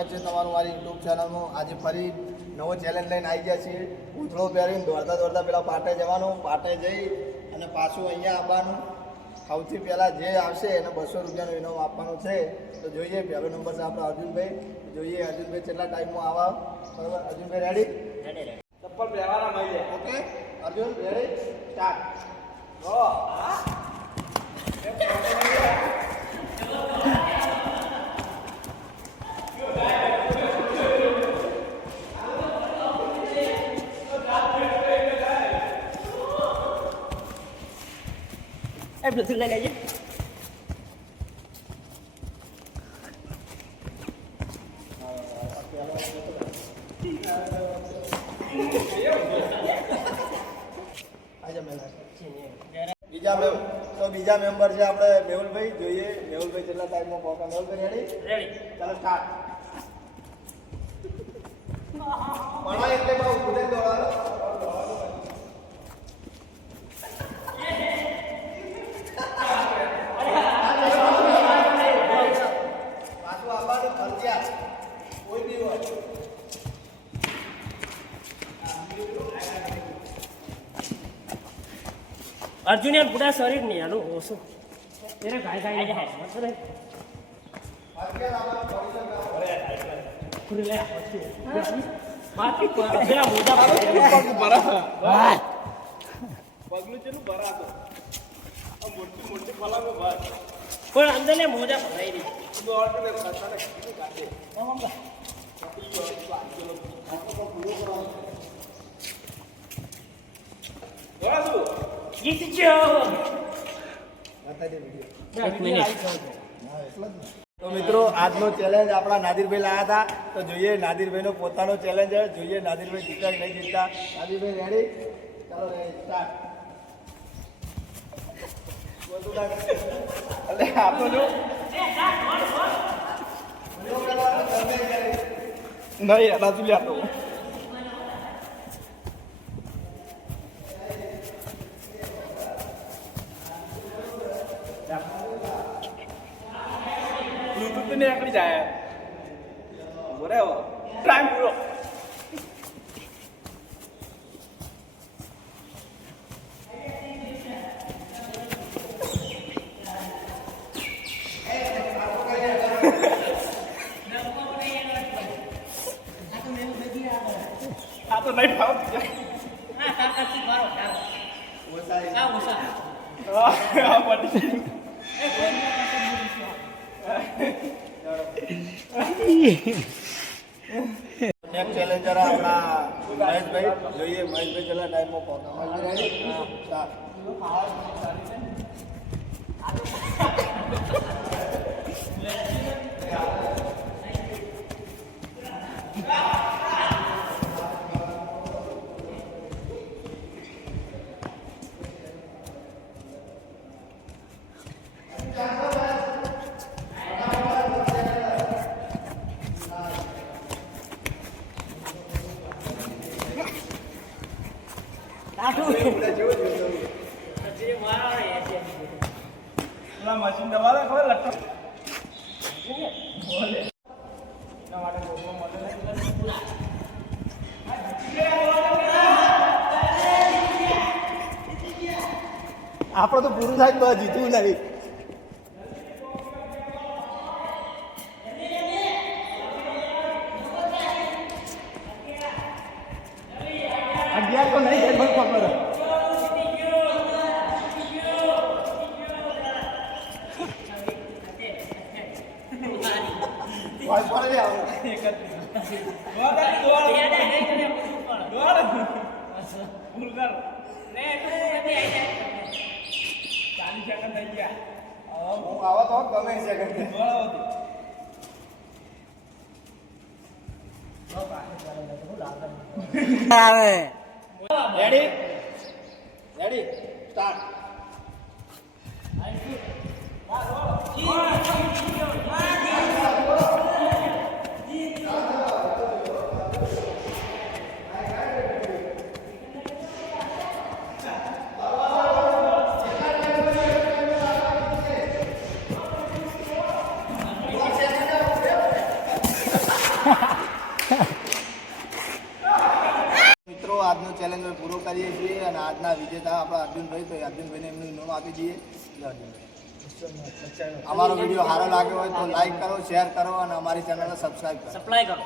સ્વાગત છે તમારું મારી યુટ્યુબ ચેનલમાં. આજે ફરી નવો ચેલેન્જ લઈને આવી ગયા છીએ. પૂંછડો પહેરીને દોડતા દોડતા પેલા પાટે જવાનું, પાટે જઈ અને પાછું અહીંયા આવવાનું. સૌથી પહેલાં જે આવશે એને 200 રૂપિયાનું ઇનામ આપવાનું છે. તો જોઈએ, પહેલો નંબર છે આપણો અર્જુનભાઈ. જોઈએ અર્જુનભાઈ કેટલા ટાઈમમાં આવા. બરાબર અર્જુનભાઈ, રેડી? ચપ્પલ પહેરવાના મળી જાય. Okay Arjun, ready? Start. Bluetooth લગાવીએ. બીજા મેમ્બર છે આપણે મેહુલભાઈ. જોઈએ મેહુલભાઈ કેટલા ટાઈમમાં પહોંચા. મેહુલભાઈ રેડી? ચાલો સ્ટાર્ટ. પણ એટલે બહુ કુદે દોડાલો. અર્જુન યાર પૂરા શરીર નહીં આનું ઓછું એને ગાય ગાય જાય પણ અંદર ને મોજા ભરાઈ તો મિત્રો આજનો ચેલેન્જ આપણા નાદિરભાઈ લાયા હતા. તો જોઈએ નાદિરભાઈનો પોતાનો ચેલેન્જ. જોઈએ નાદિરભાઈ જીતતા કે નહીં જીતતા. નાદિરભાઈ રેડી? ચાલો રેડી સ્ટાર્ટ. આપો જો નહીં રાજુ આપો. બ્લુટૂથ ને આકડી જાય બરાબર. ટાઈમ પૂરો. આ તો નહીં ફાવતું. નેક્સ્ટ ચેલેન્જર આપણા મહેશભાઈ. જોઈએ મહેશભાઈ કેટલા ટાઈમમાં પહોંચા. મશીન દબાવે ખબર લટક બોલે આપણો તો પૂરું થાય તો જીતવું નહીં. અગિયાર તો નહીં થાય પણ ખબર. આવા તો ગમે second ready? Ready start. Challenge પૂરો કરીએ છીએ અને આજના વિજેતા આપણા અર્જુનભાઈ, તો અર્જુનભાઈને એમનું ઇનામ આપી દઈએ. અમારો વિડીયો સારો લાગ્યો હોય તો લાઈક કરો, શેર કરો અને અમારી ચેનલને સબસ્ક્રાઈબ કરો. સપ્લાય કરો.